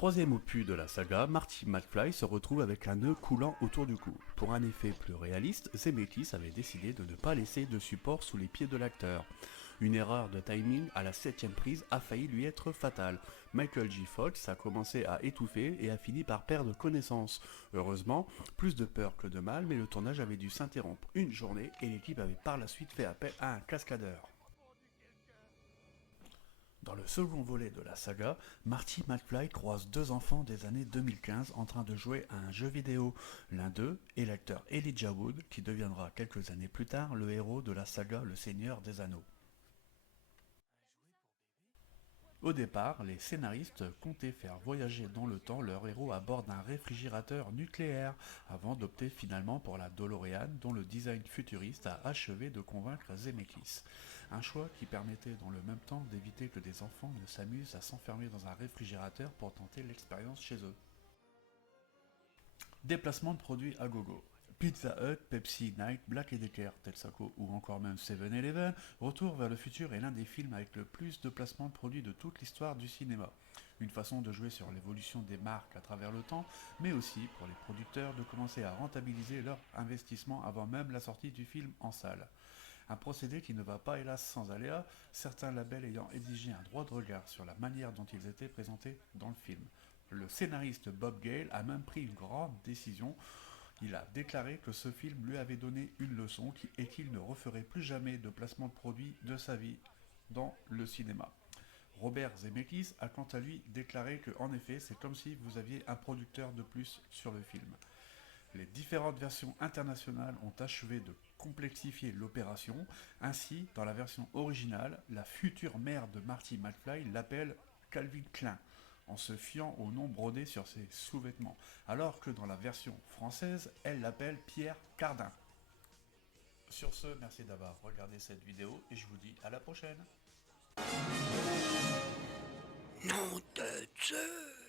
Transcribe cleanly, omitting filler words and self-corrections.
troisième opus de la saga, Marty McFly se retrouve avec un nœud coulant autour du cou. Pour un effet plus réaliste, Zemeckis avait décidé de ne pas laisser de support sous les pieds de l'acteur. Une erreur de timing à la 7ème prise a failli lui être fatale. Michael J. Fox a commencé à étouffer et a fini par perdre connaissance. Heureusement, plus de peur que de mal, mais le tournage avait dû s'interrompre une journée et l'équipe avait par la suite fait appel à un cascadeur. Dans le second volet de la saga, Marty McFly croise deux enfants des années 2015 en train de jouer à un jeu vidéo. L'un d'eux est l'acteur Elijah Wood, qui deviendra quelques années plus tard le héros de la saga Le Seigneur des Anneaux. Au départ, les scénaristes comptaient faire voyager dans le temps leur héros à bord d'un réfrigérateur nucléaire, avant d'opter finalement pour la DeLorean, dont le design futuriste a achevé de convaincre Zemeckis. Un choix qui permettait dans le même temps d'éviter que des enfants ne s'amusent à s'enfermer dans un réfrigérateur pour tenter l'expérience chez eux. Déplacement de produits à gogo. Pizza Hut, Pepsi, Nike, Black Decker, Telsaco ou encore même 7-Eleven, Retour vers le futur est l'un des films avec le plus de placements de produits de toute l'histoire du cinéma. Une façon de jouer sur l'évolution des marques à travers le temps, mais aussi pour les producteurs de commencer à rentabiliser leur investissement avant même la sortie du film en salle. Un procédé qui ne va pas hélas sans aléas, certains labels ayant exigé un droit de regard sur la manière dont ils étaient présentés dans le film. Le scénariste Bob Gale a même pris une grande décision. Il a déclaré que ce film lui avait donné une leçon et qu'il ne referait plus jamais de placement de produits de sa vie dans le cinéma. Robert Zemeckis a quant à lui déclaré que, en effet, c'est comme si vous aviez un producteur de plus sur le film. Les différentes versions internationales ont achevé de complexifier l'opération. Ainsi, dans la version originale, la future mère de Marty McFly l'appelle Calvin Klein, en se fiant au nom brodé sur ses sous-vêtements, alors que dans la version française, elle l'appelle Pierre Cardin. Sur ce, merci d'avoir regardé cette vidéo et je vous dis à la prochaine. Nom de Dieu!